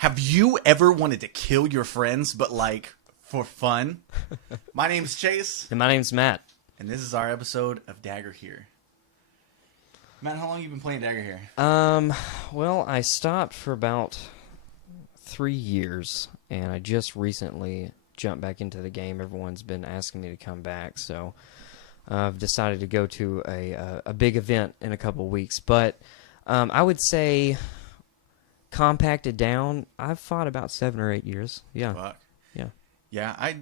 Have you ever wanted to kill your friends, but like for fun? My name's Chase. And my name's Matt. And this is our episode of Dagorhir. Matt, how long have you been playing Dagorhir? Well, I stopped for about 3 years, and I just recently jumped back into the game. Everyone's been asking me to come back, so I've decided to go to a big event in a couple of weeks. But I would say, compacted down, I've fought about 7 or 8 years. Yeah. Fuck. Yeah. Yeah, I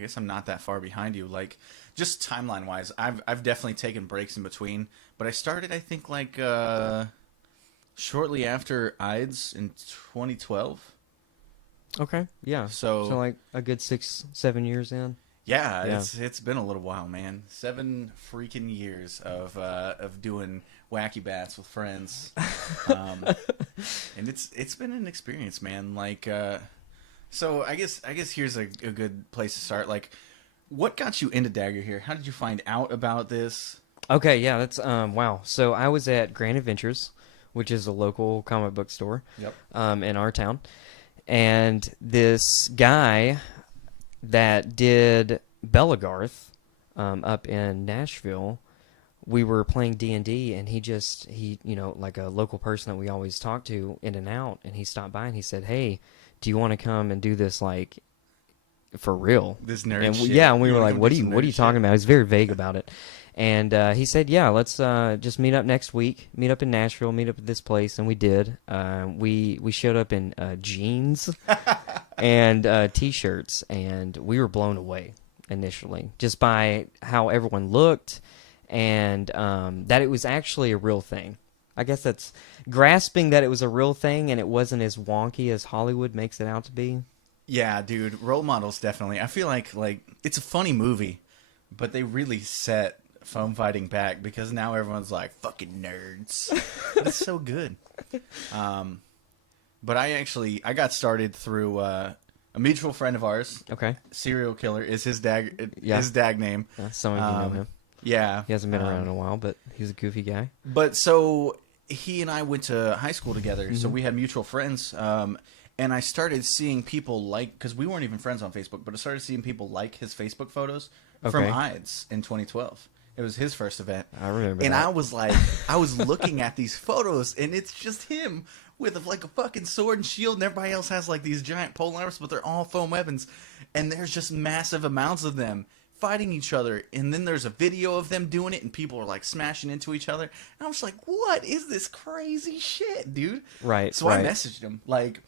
guess I'm not that far behind you. Like, just timeline wise, I've definitely taken breaks in between. But I started, I think, like shortly after IDES in 2012. Okay. Yeah. So like a good 6-7 years in. Yeah, it's been a little while, man. 7 freaking years of doing wacky bats with friends, and it's been an experience, man. Like, so I guess here's a good place to start. Like, what got you into Dagorhir? How did you find out about this? Okay, yeah, that's wow. So I was at Grand Adventures, which is a local comic book store, in our town, and this guy that did Belagarth up in Nashville, we were playing D&D, and he like a local person that we always talk to in and out, and he stopped by and he said, "Hey, do you want to come and do this, like, for real?" This nerd and shit. Yeah, and we were like, what are you talking about? He was very vague about it. And he said, yeah, let's just meet up next week, meet up in Nashville, meet up at this place, and we did. We showed up in jeans and T-shirts, and we were blown away initially, just by how everyone looked, and that it was actually a real thing. I guess that's grasping that it was a real thing, and it wasn't as wonky as Hollywood makes it out to be. Yeah, dude, role models definitely. I feel like it's a funny movie, but they really set foam fighting back because now everyone's like fucking nerds. But it's so good. But I got started through a mutual friend of ours. Okay. Serial Killer is his dag name. Some of you know him. Yeah. He hasn't been around in a while, but he's a goofy guy. But so he and I went to high school together, so we had mutual friends. And I started seeing people because we weren't even friends on Facebook, but I started seeing people like his Facebook photos from IDES in 2012. It was his first event. I remember and that. I was like, I was looking at these photos, and it's just him with like a fucking sword and shield, and everybody else has like these giant polearms, but they're all foam weapons, and there's just massive amounts of them fighting each other, and then there's a video of them doing it, and people are like smashing into each other, and I was like, what is this crazy shit, dude? Right. So I messaged him, like,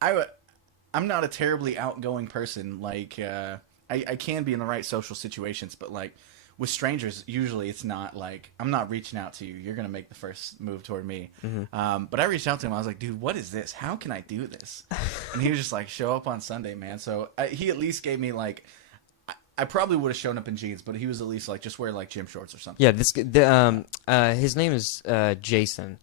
I'm not a terribly outgoing person. Like, I can be in the right social situations, but like with strangers, usually it's not like I'm not reaching out to you. You're gonna make the first move toward me. But I reached out to him. I was like, dude, what is this? How can I do this? And he was just like, show up on Sunday, man. So he at least gave me like. I probably would have shown up in jeans, but he was at least like just wear like gym shorts or something. Yeah, his name is Jason.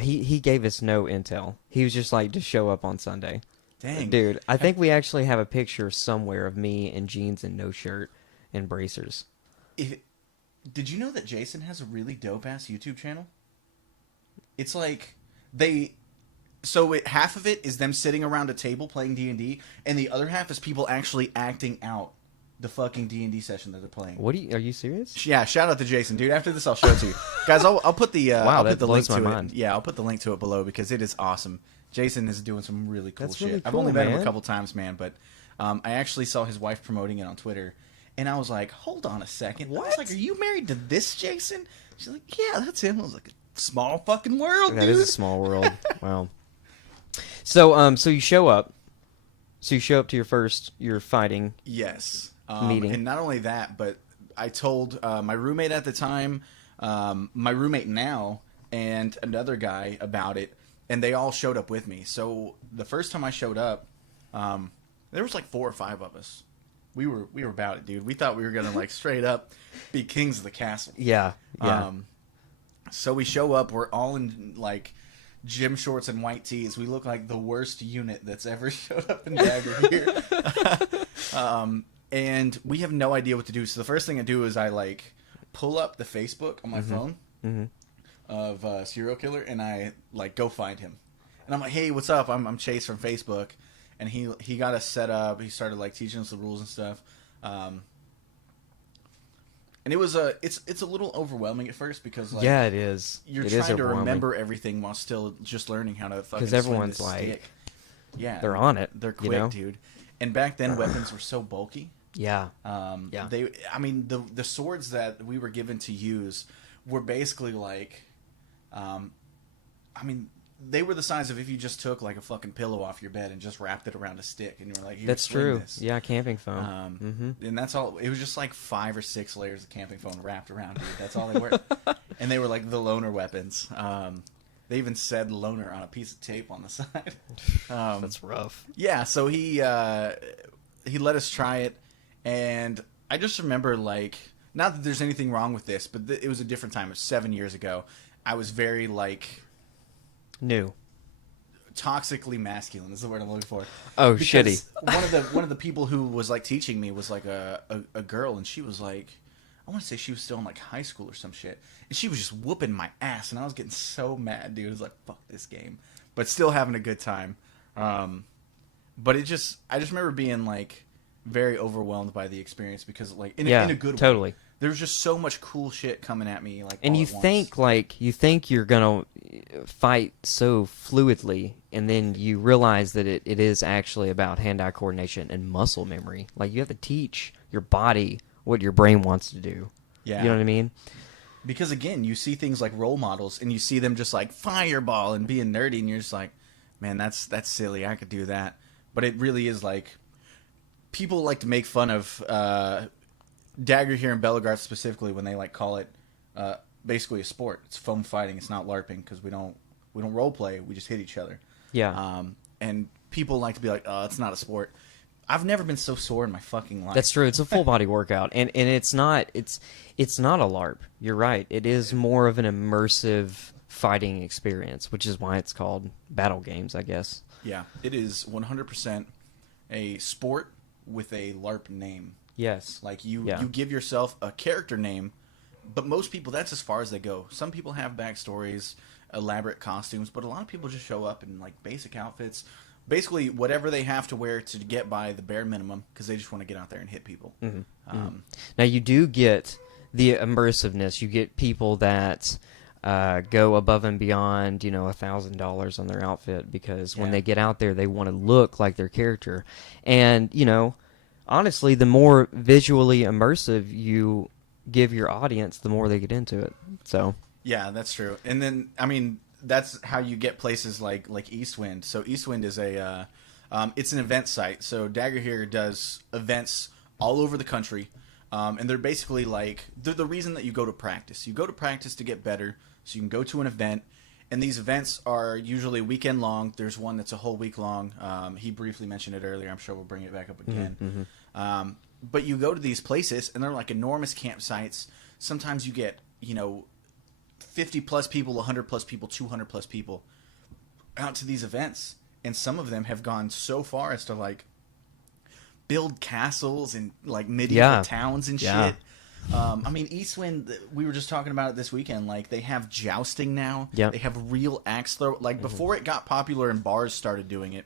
He gave us no intel. He was just like, just show up on Sunday. Dang. Dude, I think we actually have a picture somewhere of me in jeans and no shirt and bracers. Did you know that Jason has a really dope-ass YouTube channel? It's like, half of it is them sitting around a table playing D&D, and the other half is people actually acting out the fucking D&D session that they're playing. Are you serious? Yeah, shout out to Jason, dude. After this, I'll show it to you. Guys, I'll put the wow, I'll put the link blows to my it. mind. Yeah, I'll put the link to it below because it is awesome. Jason is doing some really cool That's shit. really I've cool, only met him a man. couple times, man, but I actually saw his wife promoting it on Twitter, and I was like, hold on a second. What? I was like, are you married to this Jason? She's like, yeah, that's him. I was like, small fucking world, dude. That is a small world. Wow. So you show up. So you show up to your fighting. Yes. Meeting. And not only that, but I told my roommate at the time, my roommate now, and another guy about it, and they all showed up with me. So the first time I showed up, there was like 4 or 5 of us. We were about it, dude. We thought we were gonna like straight up be kings of the castle. Yeah. So we show up. We're all in like gym shorts and white tees. We look like the worst unit that's ever showed up in Dagorhir. And we have no idea what to do. So the first thing I do is I like pull up the Facebook on my phone of Serial Killer, and I like go find him. And I'm like, hey, what's up? I'm Chase from Facebook. And he got us set up. He started like teaching us the rules and stuff. And it was it's a little overwhelming at first because like yeah, it is. You're it trying to remember everything while still just learning how to fucking swing everyone's this like, stick. Yeah, they're on it. They're quick, you know? dude. And back then, weapons were so bulky. Yeah. The swords that we were given to use were basically like, they were the size of if you just took like a fucking pillow off your bed and just wrapped it around a stick, and you were like, "Here, that's swing true." This. Yeah, camping foam. And that's all. It was just like 5 or 6 layers of camping foam wrapped around, dude. That's all they were. And they were like the loner weapons. They even said loner on a piece of tape on the side. That's rough. Yeah, so he let us try it, and I just remember, like, not that there's anything wrong with this, but it was a different time. It was 7 years ago. I was very, like... New. Toxically masculine is the word I'm looking for. Oh, because shitty. one of the people who was, like, teaching me was, like, a girl, and she was, like... I want to say she was still in, like, high school or some shit. And she was just whooping my ass, and I was getting so mad, dude. I was like, fuck this game. But still having a good time. But I just remember being, like, very overwhelmed by the experience because, like, in a good totally. way. There was just so much cool shit coming at me, like, and all you at once. you think you're gonna fight so fluidly, and then you realize that it is actually about hand-eye coordination and muscle memory. Like, you have to teach your body what your brain wants to do. Yeah. You know what I mean? Because, again, you see things like role models, and you see them just, like, fireball and being nerdy, and you're just like, man, that's silly. I could do that. But it really is, like... People like to make fun of Dagorhir and Bellegarde specifically when they, like, call it basically a sport. It's foam fighting. It's not LARPing because we don't role play. We just hit each other. Yeah. And people like to be like, oh, it's not a sport. I've never been so sore in my fucking life. That's true. It's a full body workout, and it's not a LARP. You're right. It is more of an immersive fighting experience, which is why it's called battle games, I guess. Yeah, it is 100% a sport with a LARP name. Yes. Like you give yourself a character name, but most people, that's as far as they go. Some people have backstories, elaborate costumes, but a lot of people just show up in like basic outfits. Basically, whatever they have to wear to get by the bare minimum, because they just want to get out there and hit people. Mm-hmm. Now, you do get the immersiveness. You get people that go above and beyond, $1,000 on their outfit, because when they get out there, they want to look like their character. And, honestly, the more visually immersive you give your audience, the more they get into it. So yeah, that's true. And then, I mean... That's how you get places like Eastwind. So Eastwind is it's an event site. So Dagorhir does events all over the country, and they're basically like they're the reason that you go to practice. You go to practice to get better, so you can go to an event, and these events are usually weekend long. There's one that's a whole week long. He briefly mentioned it earlier. I'm sure we'll bring it back up again. Mm-hmm. But you go to these places, and they're like enormous campsites. Sometimes you get 50 plus people, 100 plus people, 200 plus people out to these events. And some of them have gone so far as to like build castles and like medieval towns and shit. I mean, Eastwind, we were just talking about it this weekend. Like they have jousting now. Yeah. They have real axe throw. Like before it got popular and bars started doing it,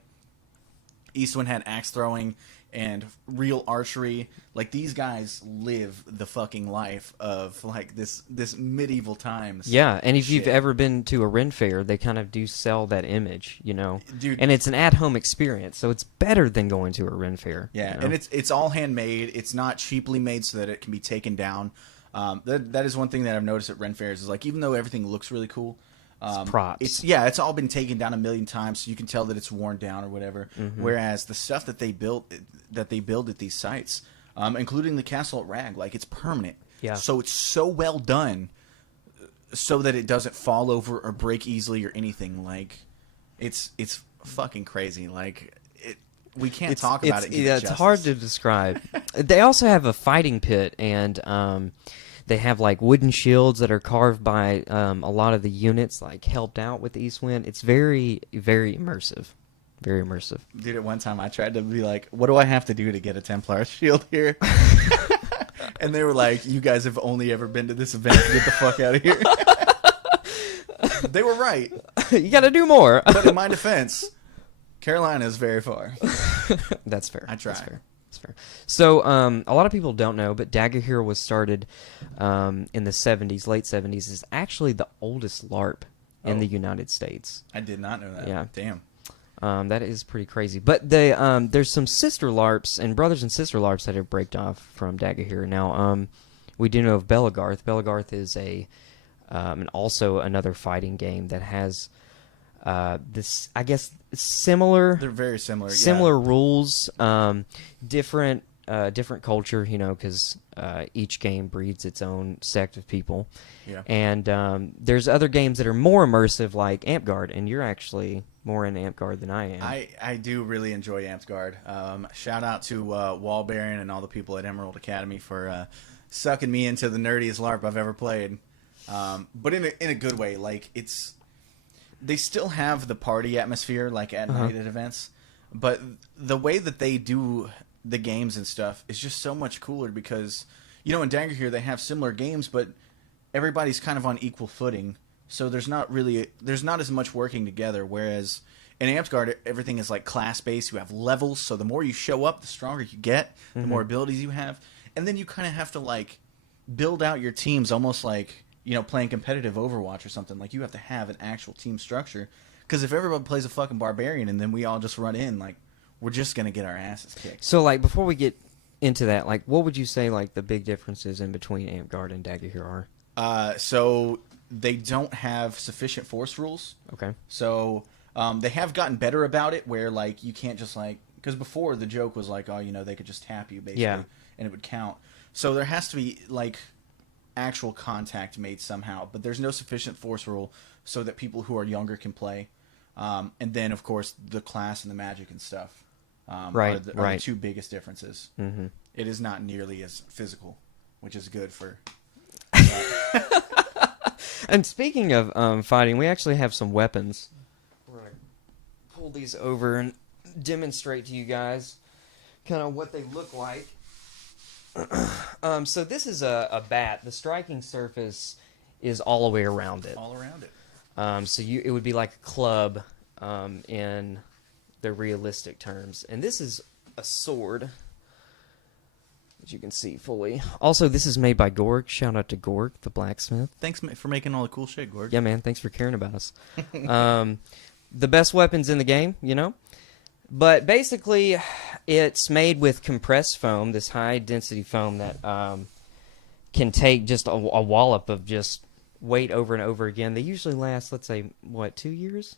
Eastwind had axe throwing and real archery. Like these guys live the fucking life of like this medieval times. Yeah, and if you've ever been to a Ren Fair, they kind of do sell that image, Dude, and it's an at-home experience, so it's better than going to a Ren Fair. Yeah, and it's all handmade. It's not cheaply made so that it can be taken down. That is one thing that I've noticed at Ren Fairs is like even though everything looks really cool, it's props. It's all been taken down a million times, so you can tell that it's worn down or whatever. Mm-hmm. Whereas the stuff that they build at these sites, including the castle at Rag, like it's permanent. Yeah. So it's so well done, so that it doesn't fall over or break easily or anything. Like, it's fucking crazy. Like we can't talk about it. Yeah, it's hard to describe. They also have a fighting pit, and they have like wooden shields that are carved by a lot of the units, like helped out with Eastwind. It's very, very immersive. Very immersive. Dude, at one time I tried to be like, what do I have to do to get a Templar shield here? And they were like, you guys have only ever been to this event. Get the fuck out of here. They were right. You got to do more. But in my defense, Carolina is very far. That's fair. I try. That's fair. So a lot of people don't know, but Dagorhir was started in the 70s, late 70s. Is actually the oldest LARP in the United States. I did not know that. Yeah. Damn. That is pretty crazy. But there's some sister LARPs and brothers and sister LARPs that have breaked off from Dagorhir. Now, we do know of Belagarth. Belagarth is and also another fighting game that has this, I guess, similar. They're very similar. Similar rules, different culture, because each game breeds its own sect of people. Yeah. And there's other games that are more immersive, like Amtgard, and you're actually more in Amtgard than I am. I do really enjoy Amtgard. Shout out to Wallbaron and all the people at Emerald Academy for sucking me into the nerdiest LARP I've ever played. But in a good way. Like, they still have the party atmosphere, like at night at events, but the way that they do the games and stuff is just so much cooler because, in Dagorhir they have similar games, but everybody's kind of on equal footing, so there's not as much working together. Whereas in Amtgard, everything is like class based. You have levels, so the more you show up, the stronger you get, the more abilities you have, and then you kind of have to like build out your teams, almost like playing competitive Overwatch or something. Like, you have to have an actual team structure, because if everyone plays a fucking barbarian and then we all just run in, like, we're just gonna get our asses kicked. So, like, before we get into that, like, what would you say, like, the big differences in between Amtgard and Dagorhir are? So they don't have sufficient force rules. Okay. So they have gotten better about it, where, like, you can't just, like, because before the joke was like, oh, they could just tap you basically, and it would count. So there has to be, like, actual contact made somehow, but there's no sufficient force rule so that people who are younger can play. And then, of course, the class and the magic and stuff are the two biggest differences. Mm-hmm. It is not nearly as physical, which is good for... And speaking of fighting, we actually have some weapons. We're going to pull these over and demonstrate to you guys kind of what they look like. So this is a bat. The striking surface is all the way around it. All around it. So it would be like a club in the realistic terms. And this is a sword, as you can see fully. Also, this is made by Gorg. Shout out to Gorg, the blacksmith. Thanks for making all the cool shit, Gorg. Yeah, man. Thanks for caring about us. The best weapons in the game, But basically, it's made with compressed foam, this high-density foam that can take just a wallop of just weight over and over again. They usually last, let's say, 2 years?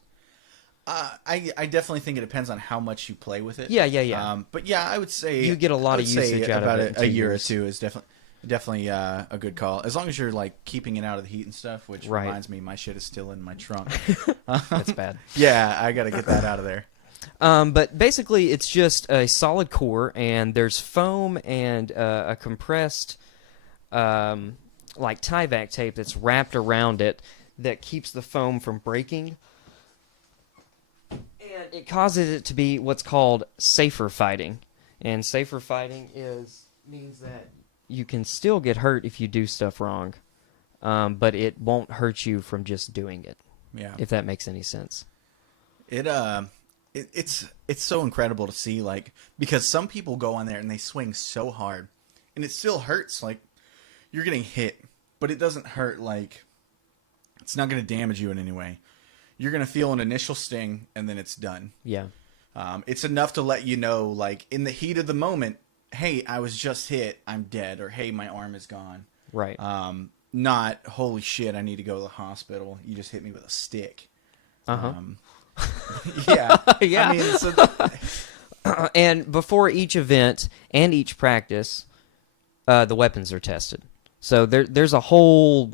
I definitely think it depends on how much you play with it. Yeah. But yeah, I would say... You get a lot of usage out of it. About a year or two is definitely a good call. As long as you're, like, keeping it out of the heat and stuff, which reminds me, my shit is still in my trunk. That's bad. Yeah, I got to get that out of there. But basically, it's just a solid core, and there's foam and a compressed, like Tyvek tape that's wrapped around it that keeps the foam from breaking, and it causes it to be what's called safer fighting. And safer fighting means that you can still get hurt if you do stuff wrong, but it won't hurt you from just doing it. Yeah, if that makes any sense. It's so incredible to see, like, because some people go on there and they swing so hard, and it still hurts. Like, you're getting hit, but it doesn't hurt. Like, it's not going to damage you in any way. You're going to feel an initial sting, and then it's done. Yeah. It's enough to let you know, like, in the heat of the moment, hey, I was just hit, I'm dead, or hey, my arm is gone. Right. Not, holy shit, I need to go to the hospital. You just hit me with a stick. Uh-huh. Yeah. Yeah. I mean, and before each event and each practice, the weapons are tested. So there's a whole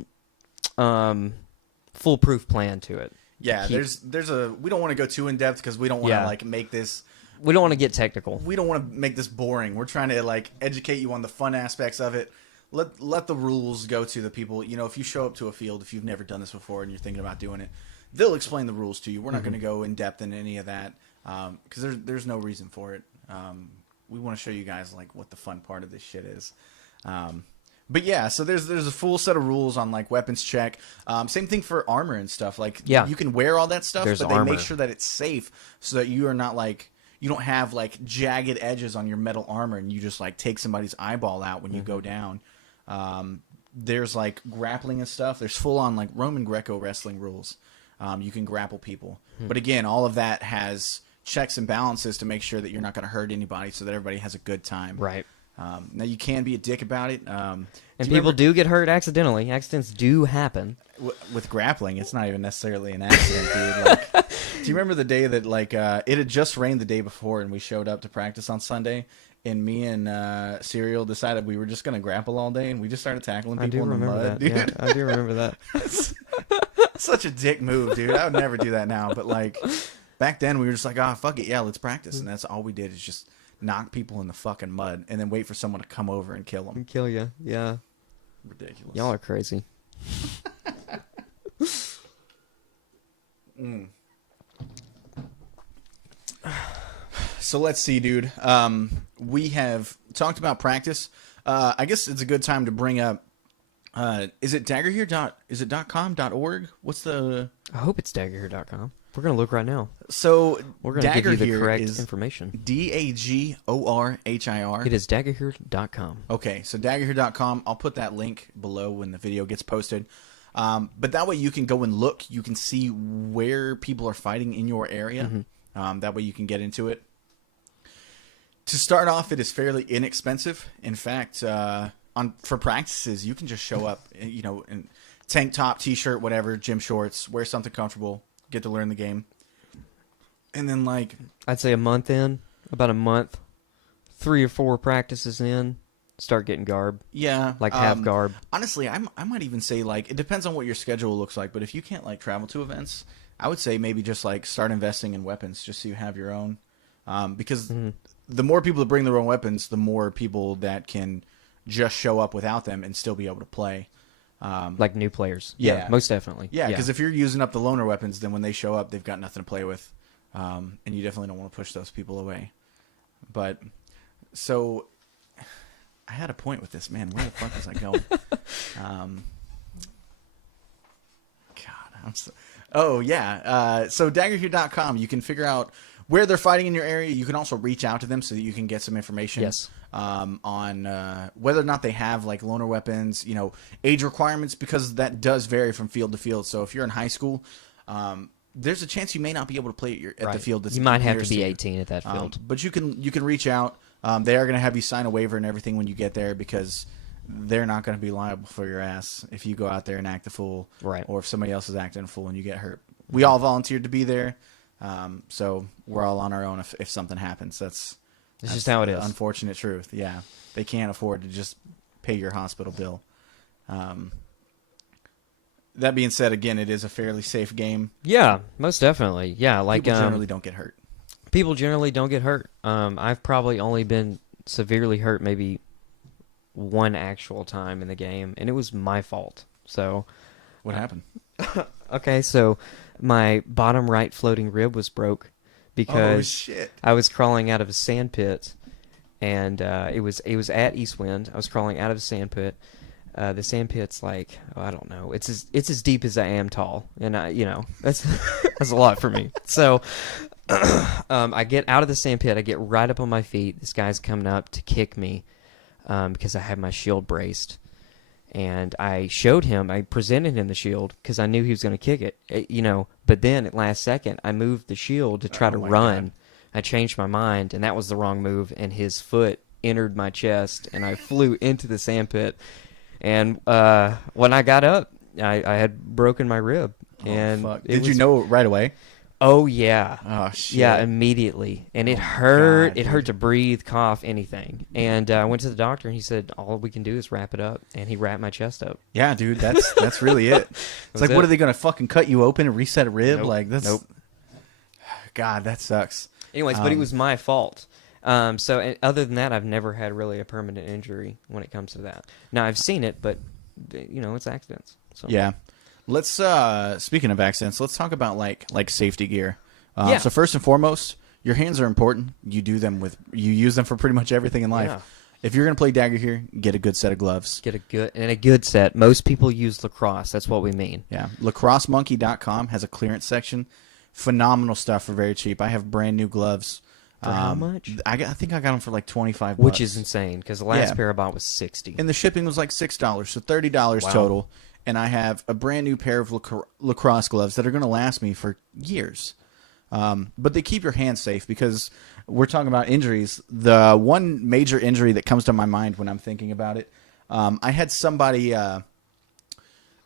foolproof plan to it. Yeah, we don't want to go too in depth because we don't want to like make this. We don't want to get technical. We don't want to make this boring. We're trying to like educate you on the fun aspects of it. Let the rules go to the people. If you show up to a field, if you've never done this before and you're thinking about doing it, they'll explain the rules to you. We're not going to go in depth in any of that because there's no reason for it. We want to show you guys like what the fun part of this shit is. But yeah, so there's a full set of rules on like weapons check. Same thing for armor and stuff. Like you can wear all that stuff, but they make sure that it's safe so that you are not like you don't have like jagged edges on your metal armor and you just like take somebody's eyeball out when you go down. There's like grappling and stuff. There's full on like Roman Greco wrestling rules. You can grapple people, but again, all of that has checks and balances to make sure that you're not going to hurt anybody, so that everybody has a good time. Right. Now you can be a dick about it, and people do get hurt accidentally. Accidents do happen with grappling. It's not even necessarily an accident, dude. Like, do you remember the day that like it had just rained the day before, and we showed up to practice on Sunday, and me and Serial decided we were just gonna grapple all day, and we just started tackling people in the mud, dude. Yeah, I do remember that. Such a dick move, dude. I would never do that now, but like back then we were just like, oh fuck it, yeah, let's practice, and that's all we did is just knock people in the fucking mud and then wait for someone to come over and kill them. Kill you, yeah. Ridiculous. Y'all are crazy. So let's see, dude. We have talked about practice. I guess it's a good time to bring up. Is it Dagorhir? Is it .com.org? What's the? I hope it's Dagorhir.com. We're gonna look right now. So we're gonna give you the correct information. Dagorhir. It is Dagorhir.com. Okay, so Dagorhir.com. I'll put that link below when the video gets posted. But that way you can go and look. You can see where people are fighting in your area. That way you can get into it. To start off, it is fairly inexpensive. In fact, for practices, you can just show up, you know, in tank top, t-shirt, whatever, gym shorts, wear something comfortable, get to learn the game. And then, like, I'd say about a month, 3 or 4 practices in, start getting garb. Yeah. Like half garb. Honestly, I might even say, like, it depends on what your schedule looks like, but if you can't, like, travel to events, I would say maybe just, like, start investing in weapons just so you have your own. Because the more people that bring their own weapons, the more people that can just show up without them and still be able to play. Like new players. Yeah, most definitely. Yeah, because if you're using up the loaner weapons, then when they show up, they've got nothing to play with. And you definitely don't want to push those people away. But, so, I had a point with this, man. Where the fuck was I going? Oh, yeah. So, Dagorhir.com, you can figure out where they're fighting in your area. You can also reach out to them so that you can get some information. Yes. On whether or not they have like loaner weapons, you know, age requirements, because that does vary from field to field. So if you're in high school, there's a chance you may not be able to play at the field. You might have to be 18 at that field, but you can reach out. They are going to have you sign a waiver and everything when you get there, because they're not going to be liable for your ass if you go out there and act a fool, right? Or if somebody else is acting a fool and you get hurt. We all volunteered to be there, so we're all on our own if something happens. That's just how it is. Unfortunate truth. Yeah, they can't afford to just pay your hospital bill. That being said, again, it is a fairly safe game. Yeah, most definitely. Yeah, like people generally don't get hurt. People generally don't get hurt. I've probably only been severely hurt maybe one actual time in the game, and it was my fault. So, what happened? Okay, so my bottom right floating rib was broke. Because I was crawling out of a sand pit, and it was at Eastwind. I was crawling out of a sand pit. The sand pit's like, I don't know, it's as deep as I am tall, and that's that's a lot for me. So I get out of the sand pit. I get right up on my feet. This guy's coming up to kick me because I have my shield braced. And I presented him the shield because I knew he was going to kick it, but then at last second, I moved the shield to try to run. God. I changed my mind, and that was the wrong move, and his foot entered my chest, and I flew into the sand pit. And when I got up, I had broken my rib. And fuck. Did you know right away? Oh, yeah. Oh, shit. Yeah, immediately. And it hurt. God, it hurt to breathe, cough, anything. And I went to the doctor, and he said, all we can do is wrap it up. And he wrapped my chest up. Yeah, dude, that's really it. It's like, what are they going to fucking cut you open and reset a rib? Nope. Like, that's... Nope. God, that sucks. Anyways, but it was my fault. So other than that, I've never had really a permanent injury when it comes to that. Now, I've seen it, but, it's accidents. So. Yeah. Let's speaking of accidents, let's talk about like safety gear. Yeah. So first and foremost, your hands are important. You use them for pretty much everything in life. Yeah. If you're going to play Dagorhir, get a good set of gloves. Get a good set. Most people use lacrosse. That's what we mean. Yeah. LacrosseMonkey.com has a clearance section. Phenomenal stuff for very cheap. I have brand new gloves. For how much? I think I got them for like $25. Which is insane, because the last pair I bought was $60. And the shipping was like $6, so $30 total. And I have a brand new pair of lacrosse gloves that are going to last me for years. But they keep your hands safe, because we're talking about injuries. The one major injury that comes to my mind when I'm thinking about it, I had somebody. I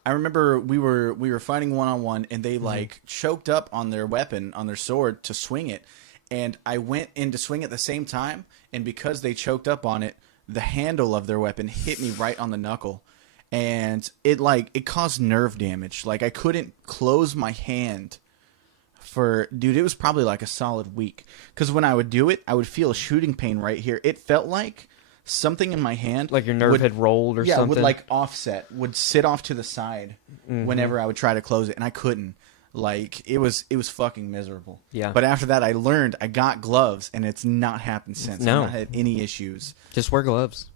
remember we were fighting one-on-one, and they like choked up on their weapon, on their sword, to swing it. And I went in to swing at the same time, and because they choked up on it, the handle of their weapon hit me right on the knuckle. And it caused nerve damage. Like, I couldn't close my hand dude, it was probably like a solid week. Because when I would do it, I would feel a shooting pain right here. It felt like something in my hand, like your nerve had rolled or something. Yeah, would like offset, would sit off to the side whenever I would try to close it, and I couldn't. Like, it was fucking miserable. Yeah. But after that, I got gloves, and it's not happened since. No. I've not had any issues. Just wear gloves.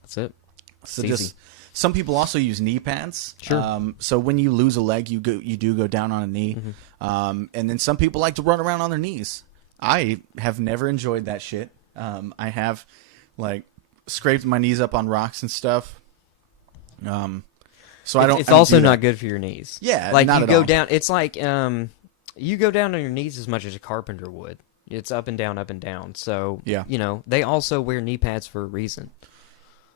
That's it. So just some people also use knee pads. Sure. So when you lose a leg, you do go down on a knee. And then some people like to run around on their knees. I have never enjoyed that shit. I have like scraped my knees up on rocks and stuff. So I don't. It's also not good for your knees. Yeah, like not you at go all. down. It's like you go down on your knees as much as a carpenter would. It's up and down, up and down. So yeah, they also wear knee pads for a reason.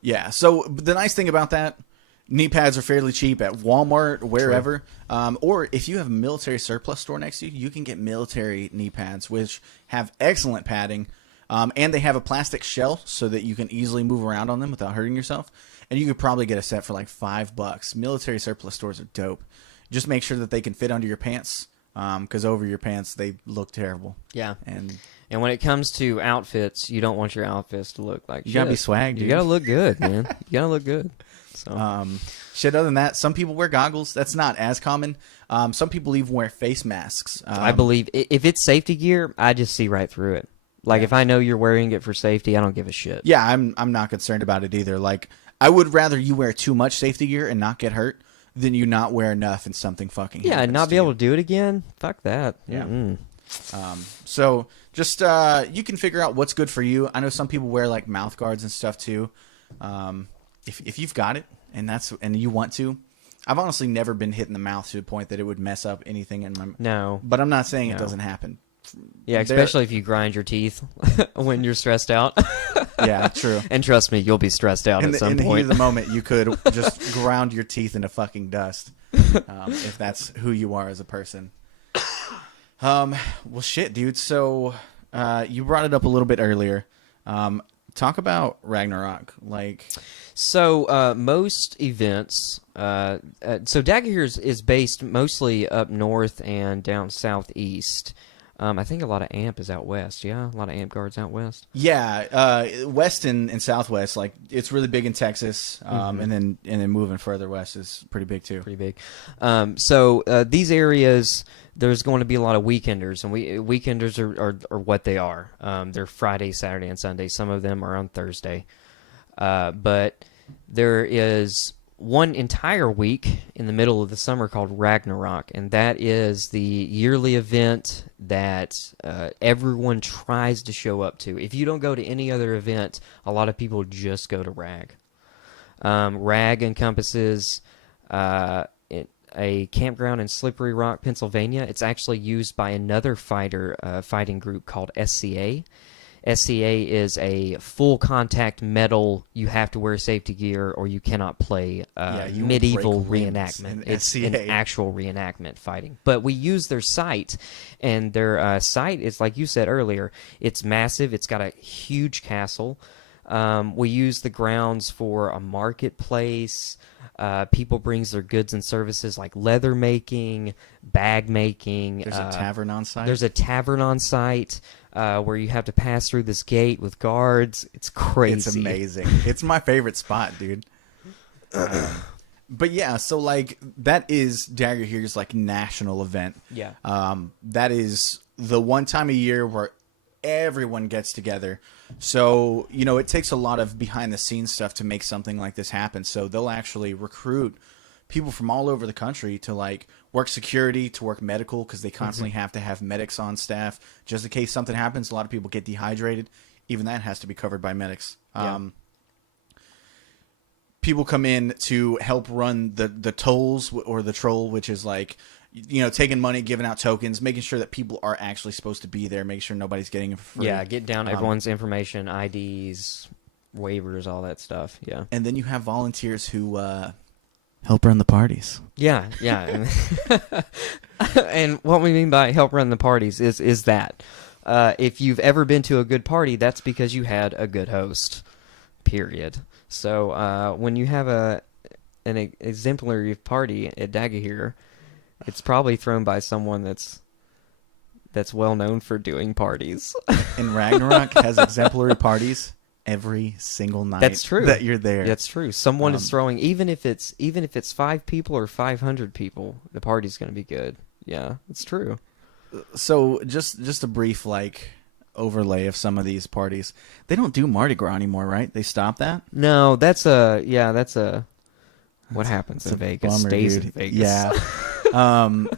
Yeah. So the nice thing about that, knee pads are fairly cheap at Walmart, wherever. Or if you have a military surplus store next to you, you can get military knee pads, which have excellent padding. And they have a plastic shell so that you can easily move around on them without hurting yourself. And you could probably get a set for like $5. Military surplus stores are dope. Just make sure that they can fit under your pants, because over your pants they look terrible. Yeah. And when it comes to outfits, you don't want your outfits to look like you gotta be swag, dude. You gotta look good, man. You gotta look good. So shit. Other than that, some people wear goggles. That's not as common. Some people even wear face masks. I believe if it's safety gear, I just see right through it. Like if I know you're wearing it for safety, I don't give a shit. Yeah, I'm not concerned about it either. Like, I would rather you wear too much safety gear and not get hurt than you not wear enough and something fucking happens and not be able to do it again. Fuck that. Yeah. Mm-mm. So just you can figure out what's good for you. I know some people wear like mouth guards and stuff too. If you've got it and you want to, I've honestly never been hit in the mouth to the point that it would mess up anything in my. No, but I'm not saying it doesn't happen. Yeah, especially if you grind your teeth when you're stressed out. Yeah, true. And trust me, you'll be stressed out at some point. In the heat of the moment, you could just ground your teeth into fucking dust, if that's who you are as a person. Well, shit, dude. So you brought it up a little bit earlier. Talk about Ragnarok. So most events, so Dagorhir is based mostly up north and down southeast. I think a lot of AMP is out west. Yeah, a lot of AMP guards out west. Yeah, west and southwest. Like, it's really big in Texas, and then moving further west is pretty big too. Pretty big. So these areas, there's going to be a lot of weekenders, and weekenders are what they are. They're Friday, Saturday, and Sunday. Some of them are on Thursday, but there is one entire week in the middle of the summer called Ragnarok, and that is the yearly event that everyone tries to show up to. If you don't go to any other event, a lot of people just go to Rag. Rag encompasses a campground in Slippery Rock, Pennsylvania. It's actually used by another fighting group called SCA. SCA is a full contact metal. You have to wear safety gear or you cannot play medieval reenactment. It's an actual reenactment fighting. But we use their site, and their site is, like you said earlier, it's massive. It's got a huge castle. We use the grounds for a marketplace. People brings their goods and services like leather making, bag making. There's a tavern on site. There's a tavern on site where you have to pass through this gate with guards. It's crazy. It's amazing. It's my favorite spot, dude. But yeah, so like that is Dagorhir's like national event. Yeah. That is the one time a year where everyone gets together. So, you know, it takes a lot of behind the scenes stuff to make something like this happen. So they'll actually recruit people from all over the country to like work security, to work medical, because they constantly have to have medics on staff just in case something happens. A lot of people get dehydrated. Even that has to be covered by medics. Yeah. People come in to help run the tolls or the troll, which is like, you know, taking money, giving out tokens, making sure that people are actually supposed to be there, making sure nobody's getting it for free. Yeah, get down everyone's information, IDs, waivers, all that stuff. Yeah. And then you have volunteers who help run the parties. Yeah, yeah. And what we mean by help run the parties is that if you've ever been to a good party, that's because you had a good host, period. So when you have an exemplary party at Dagorhir, it's probably thrown by someone that's well known for doing parties. And Ragnarok has exemplary parties every single night. That's true. That you're there. That's true. Someone is throwing, even if it's 5 people or 500 people, the party's going to be good. Yeah, it's true. So just a brief like overlay of some of these parties. They don't do Mardi Gras anymore, right? They stopped that? No, that's what happens in Vegas bummer, stays dude. in Vegas. Yeah.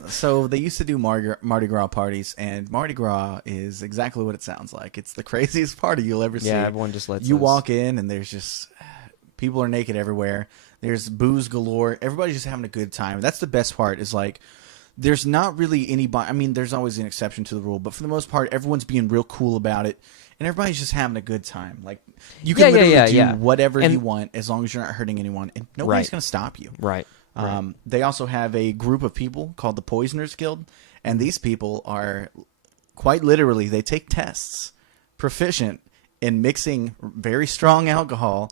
So they used to do Mardi Gras parties, and Mardi Gras is exactly what it sounds like. It's the craziest party you'll ever see. Yeah, everyone just lets you walk in, and there's just people are naked everywhere. There's booze galore. Everybody's just having a good time. That's the best part. Is like there's not really anybody. I mean, there's always an exception to the rule, but for the most part, everyone's being real cool about it, and everybody's just having a good time. Like you can literally do whatever you want as long as you're not hurting anyone, and nobody's going to stop you. Right. They also have a group of people called the Poisoners Guild, and these people are quite literally, they take tests proficient in mixing very strong alcohol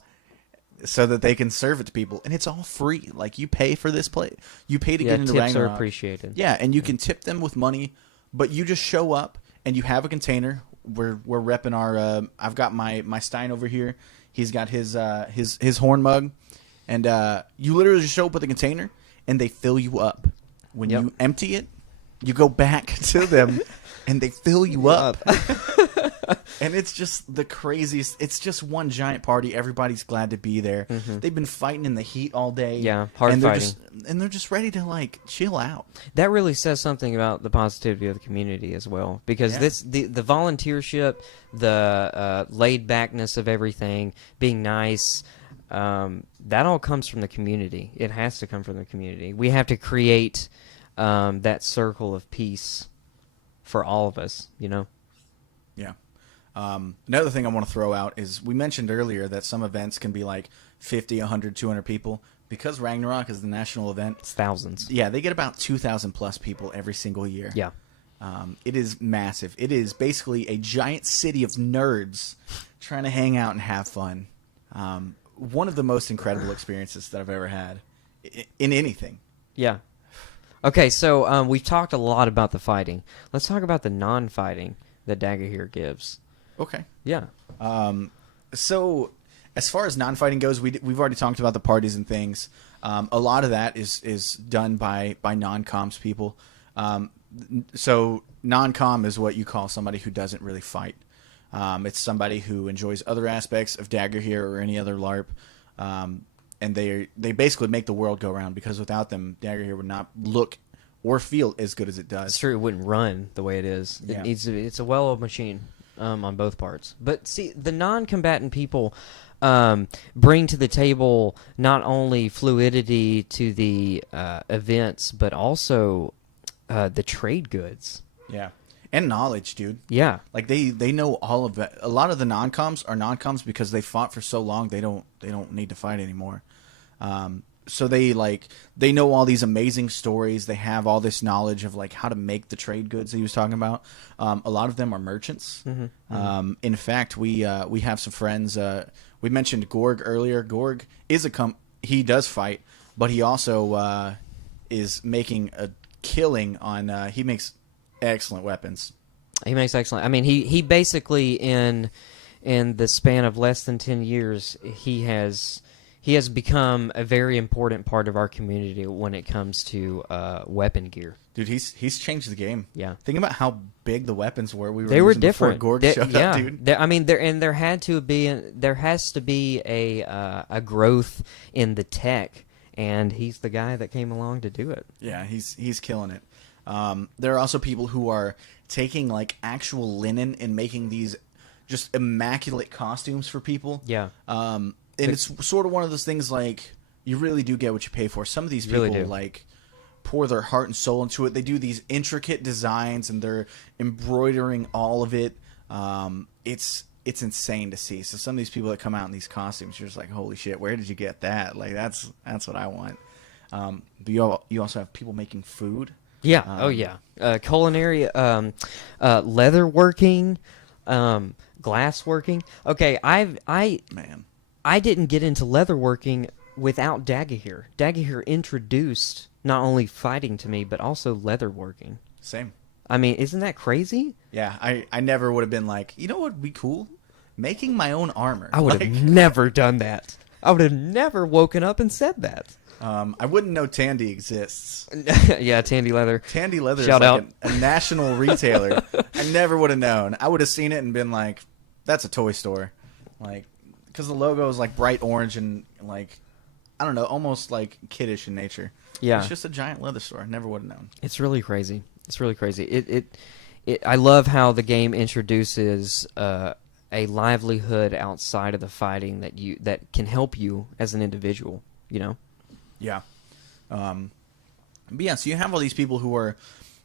so that they can serve it to people, and it's all free. Like you pay for this play, you pay to get into tips Ragnarok. are appreciated. Yeah, and you can tip them with money, but you just show up and you have a container. We're repping our. I've got my Stein over here. He's got his horn mug. And you literally just show up with a container, and they fill you up. When you empty it, you go back to them, and they fill you up. And it's just the craziest. It's just one giant party. Everybody's glad to be there. They've been fighting in the heat all day. Yeah, hard fighting. And they're just ready to, like, chill out. That really says something about the positivity of the community as well. Because the volunteership, the laid-backness of everything, being nice, that all comes from the community. It has to come from the community. We have to create that circle of peace for all of us, you know? Yeah. Another thing I want to throw out is we mentioned earlier that some events can be like 50, 100, 200 people. Because Ragnarok is the national event. It's thousands. Yeah, they get about 2,000 plus people every single year. Yeah. It is massive. It is basically a giant city of nerds trying to hang out and have fun. One of the most incredible experiences that I've ever had in anything. Yeah. Okay, so we've talked a lot about the fighting. Let's talk about the non-fighting that Dagorhir gives. Okay. Yeah. So as far as non-fighting goes, we've already talked about the parties and things. A lot of that is done by non-comms people. So non-comm is what you call somebody who doesn't really fight. It's somebody who enjoys other aspects of Dagorhir or any other LARP, and they basically make the world go round, because without them, Dagorhir would not look or feel as good as it does. It's true, it wouldn't run the way it is. Yeah. It's a well-oiled machine on both parts. But see, the non-combatant people bring to the table not only fluidity to the events, but also the trade goods. Yeah. And knowledge, dude. Yeah. Like they know all of that. A lot of the non-coms are non-coms because they fought for so long they don't need to fight anymore. So they know all these amazing stories. They have all this knowledge of like how to make the trade goods that he was talking about. A lot of them are merchants. In fact, we have some friends. We mentioned Gorg earlier. Gorg is he does fight, but he also is making a killing on. He makes excellent weapons. He makes excellent. I mean, he basically in the span of less than 10 years, he has become a very important part of our community when it comes to weapon gear. Dude, he's changed the game. Yeah. Think about how big the weapons were. They were different. Before Gorg showed up, dude. I mean, there has to be a growth in the tech, and he's the guy that came along to do it. Yeah, he's killing it. There are also people who are taking like actual linen and making these just immaculate costumes for people. Yeah. And it's sort of one of those things like you really do get what you pay for. Some of these people Really do. like pour their heart and soul into it. They do these intricate designs and they're embroidering all of it. It's insane to see. So some of these people that come out in these costumes, you're just like, holy shit, where did you get that? Like that's what I want. But you also have people making food. Yeah. Oh yeah. Culinary, leather working, glass working. Okay, I didn't get into leather working without Dagorhir. Dagorhir introduced not only fighting to me, but also leather working. Same. I mean, isn't that crazy? Yeah, I never would have been like, you know what would be cool? Making my own armor. I would have never done that. I would have never woken up and said that. I wouldn't know Tandy exists. Yeah, Tandy Leather. Tandy Leather Shout is out. like a national retailer. I never would have known. I would have seen it and been like, that's a toy store. Like, because the logo is like bright orange and like, I don't know, almost like kiddish in nature. Yeah. It's just a giant leather store. Never would have known. It's really crazy. It's really crazy. I love how the game introduces a livelihood outside of the fighting that can help you as an individual, you know? Yeah. But yeah, so you have all these people who are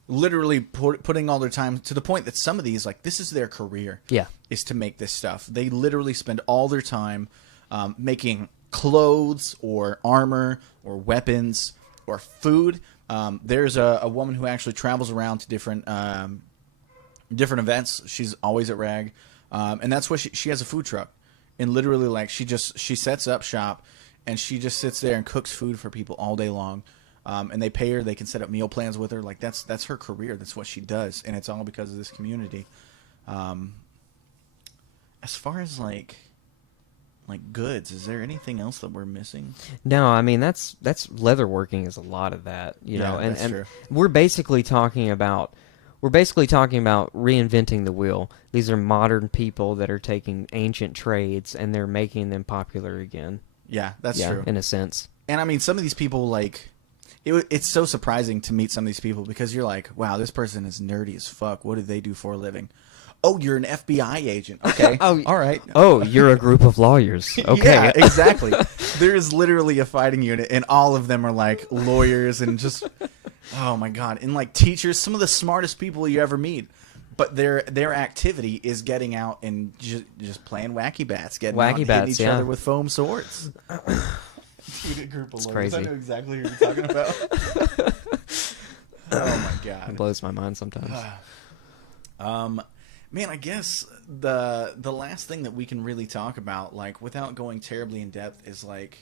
literally putting all their time to the point that some of these, like, this is their career. Yeah. Is to make this stuff. They literally spend all their time making clothes or armor or weapons or food. There's a woman who actually travels around to different events. She's always at RAG. And that's why she has a food truck. And literally, like, she sets up shop and she just sits there and cooks food for people all day long. And they pay her. They can set up meal plans with her. Like, that's her career. That's what she does. And it's all because of this community. As far as, like goods, is there anything else that we're missing? No, I mean that's leather working is a lot of that, you know, and true. we're basically talking about reinventing the wheel. These are modern people that are taking ancient trades and they're making them popular again. Yeah, that's true. In a sense. And I mean, some of these people, like, it's so surprising to meet some of these people because you're like, wow, this person is nerdy as fuck. What do they do for a living? Oh, you're an FBI agent. Okay. Oh, all right. Oh, you're a group of lawyers. Okay. Yeah, exactly. There is literally a fighting unit, and all of them are like lawyers and just, oh my god, and like teachers, some of the smartest people you ever meet. But their activity is getting out and just playing wacky bats, hitting each other with foam swords. Dude, a group of it's lawyers. crazy. I know exactly who you're talking about. Oh my god, it blows my mind sometimes. Man, I guess the last thing that we can really talk about, like, without going terribly in depth, is like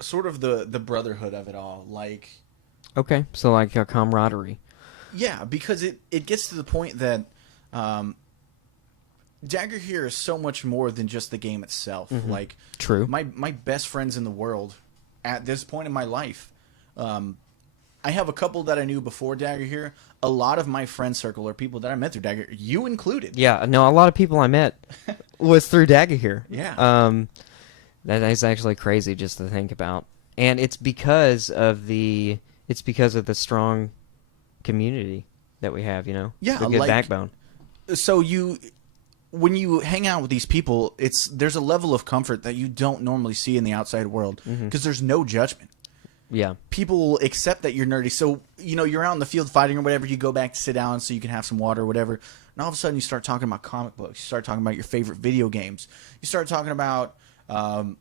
sort of the brotherhood of it all. Like, okay, so like a camaraderie. Yeah, because it gets to the point that Dagorhir is so much more than just the game itself. Mm-hmm. Like, true. My best friends in the world at this point in my life. I have a couple that I knew before Dagorhir. A lot of my friend circle are people that I met through Dagorhir, you included. Yeah, no, a lot of people I met was through Dagorhir. Yeah. That is actually crazy just to think about. And it's because of the strong community that we have, you know? Yeah, the good like, backbone. So when you hang out with these people, there's a level of comfort that you don't normally see in the outside world because there's no judgment. Yeah. People accept that you're nerdy. So, you know, you're out in the field fighting or whatever, you go back to sit down so you can have some water or whatever. And all of a sudden you start talking about comic books. You start talking about your favorite video games. You start talking about,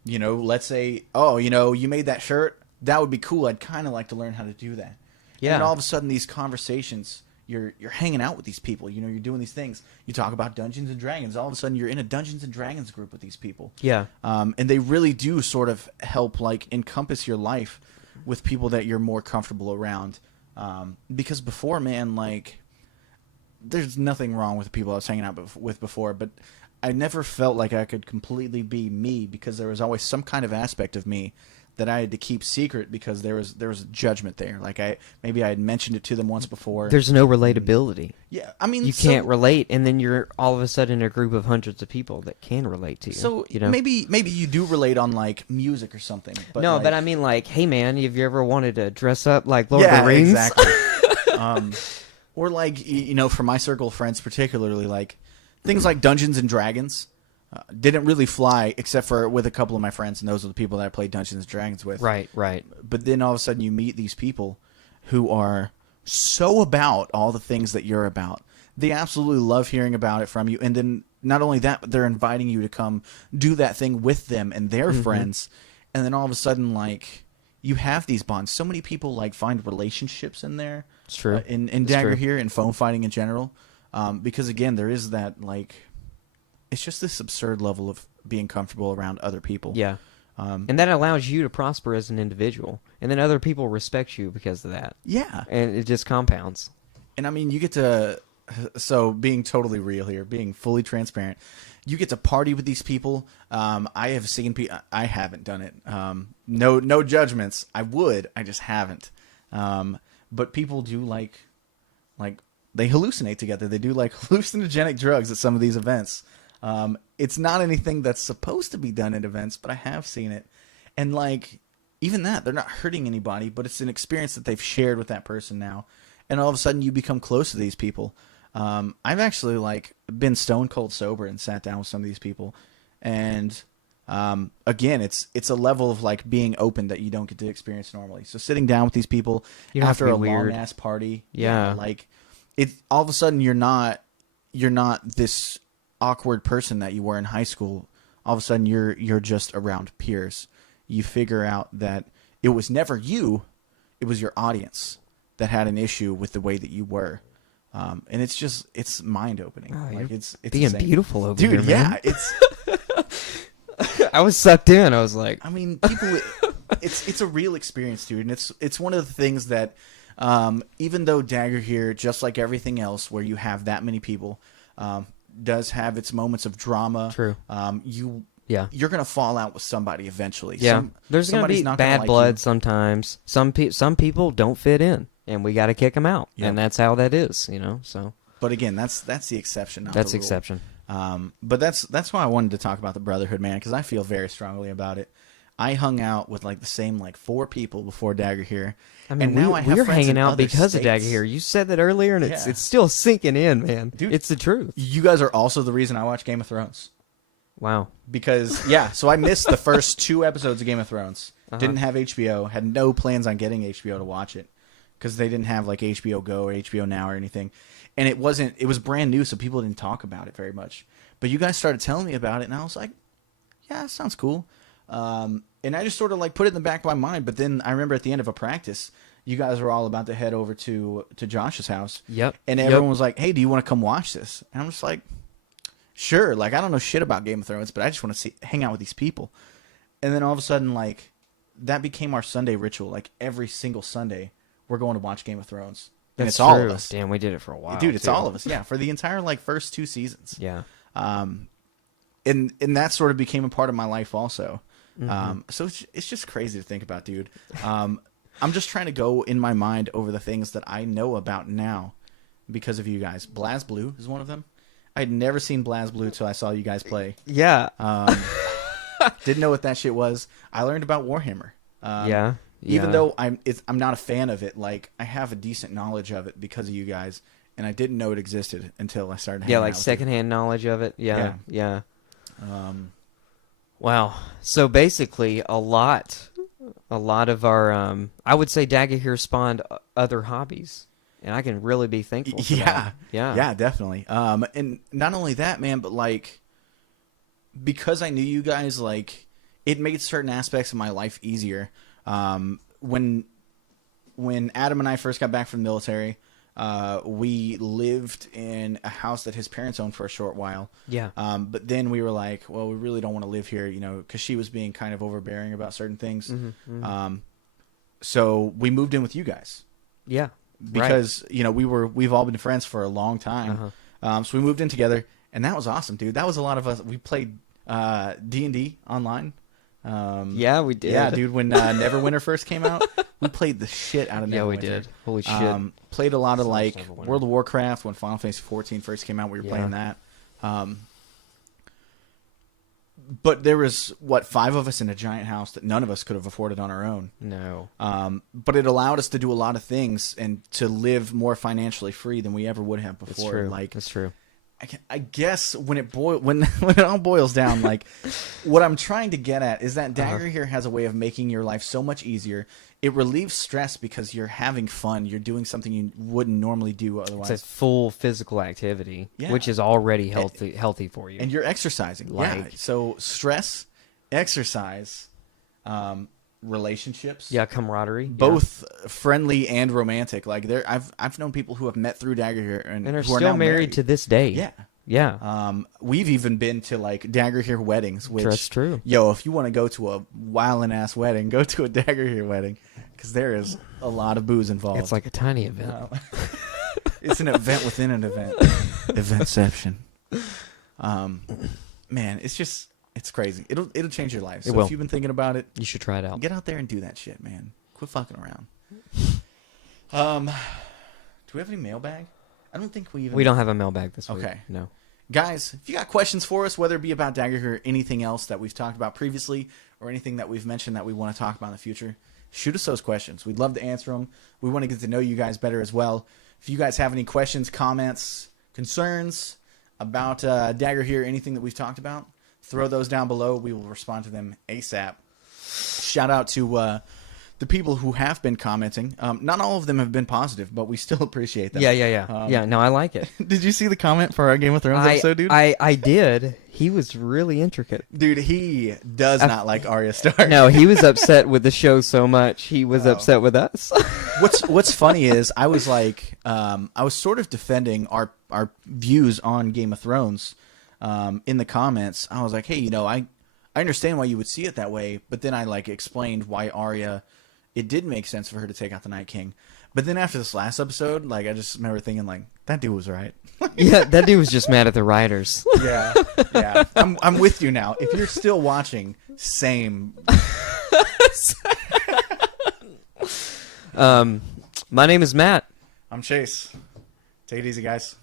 you know, let's say, oh, you know, you made that shirt. That would be cool. I'd kind of like to learn how to do that. Yeah. And all of a sudden these conversations, you're hanging out with these people. You know, you're doing these things. You talk about Dungeons and Dragons. All of a sudden you're in a Dungeons and Dragons group with these people. Yeah. And they really do sort of help, like, encompass your life with people that you're more comfortable around. Because before, man, like, there's nothing wrong with the people I was hanging out with before, but I never felt like I could completely be me because there was always some kind of aspect of me that I had to keep secret because there was a judgment there. Like maybe I had mentioned it to them once before. There's no relatability. Yeah, I mean, you can't relate, and then you're all of a sudden in a group of hundreds of people that can relate to you. So you know? maybe you do relate on like music or something. But no, like, but I mean, like, hey man, have you ever wanted to dress up like Lord of the Rings? Exactly. Or like, you know, for my circle of friends particularly, like things like Dungeons and Dragons didn't really fly except for with a couple of my friends, and those are the people that I played Dungeons and Dragons with. Right. But then all of a sudden you meet these people who are so about all the things that you're about. They absolutely love hearing about it from you, and then not only that, but they're inviting you to come do that thing with them and their friends, and then all of a sudden, like, you have these bonds. So many people like find relationships in there. It's true. In Dagorhir and phone fighting in general, because again, there is that, like, it's just this absurd level of being comfortable around other people. Yeah. And that allows you to prosper as an individual, and then other people respect you because of that. Yeah. And it just compounds. And I mean, you get to, so being totally real here, being fully transparent, you get to party with these people. I have seen people, I haven't done it. No judgments. I would, I just haven't. But people do like they hallucinate together. They do like hallucinogenic drugs at some of these events. It's not anything that's supposed to be done at events, but I have seen it. And like, even that, they're not hurting anybody, but it's an experience that they've shared with that person now. And all of a sudden you become close to these people. I've actually like been stone cold sober and sat down with some of these people. And, again, it's a level of like being open that you don't get to experience normally. So sitting down with these people after a long ass party. Yeah. Like it, all of a sudden you're not this awkward person that you were in high school. All of a sudden you're just around peers. You figure out that it was never you, it was your audience that had an issue with the way that you were. And it's mind opening. Oh, like it's being insane. Beautiful over Dude, here, man. yeah, it's I was sucked in. I was like, I mean, people it's a real experience, dude, and it's one of the things that even though Dagorhir, just like everything else where you have that many people, does have its moments of drama. True. You're gonna fall out with somebody eventually. Yeah, there's gonna be bad blood sometimes. Some people don't fit in, and we got to kick them out, and that's how that is, you know. So, but again, that's the exception. Not that's the rule. exception. But that's why I wanted to talk about the brotherhood, man, because I feel very strongly about it. I hung out with like the same like 4 people before Dagorhir. I mean, and now I have we're friends hanging in out other because states. of Dagorhir. You said that earlier, and it's still sinking in, man. Dude, it's the truth. You guys are also the reason I watch Game of Thrones. Wow. Because so I missed the first 2 episodes of Game of Thrones. Didn't have HBO. Had no plans on getting HBO to watch it because they didn't have like HBO Go or HBO Now or anything. And it was brand new, so people didn't talk about it very much. But you guys started telling me about it, and I was like, yeah, that sounds cool. And I just sort of like put it in the back of my mind. But then I remember at the end of a practice, you guys were all about to head over to Josh's house. Yep. And everyone was like, hey, do you want to come watch this? And I'm just like, sure. Like, I don't know shit about Game of Thrones, but I just want to hang out with these people. And then all of a sudden, like, that became our Sunday ritual. Like, every single Sunday, we're going to watch Game of Thrones. And it's all of us. Damn, we did it for a while. Dude, it's all of us. Yeah, for the entire, like, first 2 seasons. Yeah. And that sort of became a part of my life also. So it's just crazy to think about, dude. I'm just trying to go in my mind over the things that I know about now because of you guys. BlazBlue is one of them. I'd never seen BlazBlue until I saw you guys play. Yeah. Didn't know what that shit was. I learned about Warhammer. Yeah. Even though I'm not a fan of it, like I have a decent knowledge of it because of you guys, and I didn't know it existed until I started hanging out with secondhand knowledge of it. Yeah. you. Wow. So basically, a lot of our, I would say Dagorhir spawned other hobbies, and I can really be thankful for that. Yeah, definitely. And not only that, man, but like, because I knew you guys, like, it made certain aspects of my life easier. When Adam and I first got back from the military, we lived in a house that his parents owned for a short while. Yeah. But then we were like, well, we really don't want to live here, you know, because she was being kind of overbearing about certain things. So we moved in with you guys. Yeah. Because, you know, we've all been friends for a long time. So we moved in together, and that was awesome, dude. That was a lot of us. We played D&D online Yeah, we did. Yeah, dude. When Neverwinter first came out, we played the shit out of Neverwinter. Yeah, we did. Holy shit. Played a lot of like Neverwinter. World of Warcraft when Final Fantasy 14 first came out. We were playing that. But there was 5 of us in a giant house that none of us could have afforded on our own. No. But it allowed us to do a lot of things and to live more financially free than we ever would have before. That's true. Like, That's true. I guess when it all boils down, like what I'm trying to get at is that Dagorhir has a way of making your life so much easier. It relieves stress because you're having fun. You're doing something you wouldn't normally do otherwise. It's a full physical activity, which is already healthy for you. And you're exercising. So stress, exercise, relationships. Yeah, camaraderie. Both friendly and romantic. Like I've known people who have met through Dagorhir and are who are still now married to this day. Yeah. Yeah. We've even been to like Dagorhir weddings, which that's true. Yo, if you want to go to a wildin' ass wedding, go to a Dagorhir wedding because there is a lot of booze involved. It's like a tiny event. It's an event within an event. Eventception. Man, it's crazy. It'll change your life. So if you've been thinking about it, you should try it out. Get out there and do that shit, man. Quit fucking around. Do we have any mailbag? I don't think we don't have a mailbag this week. Okay. No. Guys, if you got questions for us, whether it be about Dagorhir or anything else that we've talked about previously or anything that we've mentioned that we want to talk about in the future, shoot us those questions. We'd love to answer them. We want to get to know you guys better as well. If you guys have any questions, comments, concerns about Dagorhir, anything that we've talked about, throw those down below. We will respond to them ASAP. Shout out to the people who have been commenting. Not all of them have been positive, but we still appreciate them. Yeah, no, I like it. Did you see the comment for our Game of Thrones episode, dude? I did. He was really intricate. Dude, he does not like Arya Stark. No, he was upset with the show so much. He was upset with us. What's funny is I was like, I was sort of defending our views on Game of Thrones in the comments. I was like, hey, I understand why you would see it that way, but then I like explained why Arya, it did make sense for her to take out the Night King. But then after this last episode, like I just remember thinking like that dude was right. Yeah, that dude was just mad at the writers. Yeah. I'm with you now. If you're still watching, same. My name is Matt. I'm Chase. Take it easy, guys.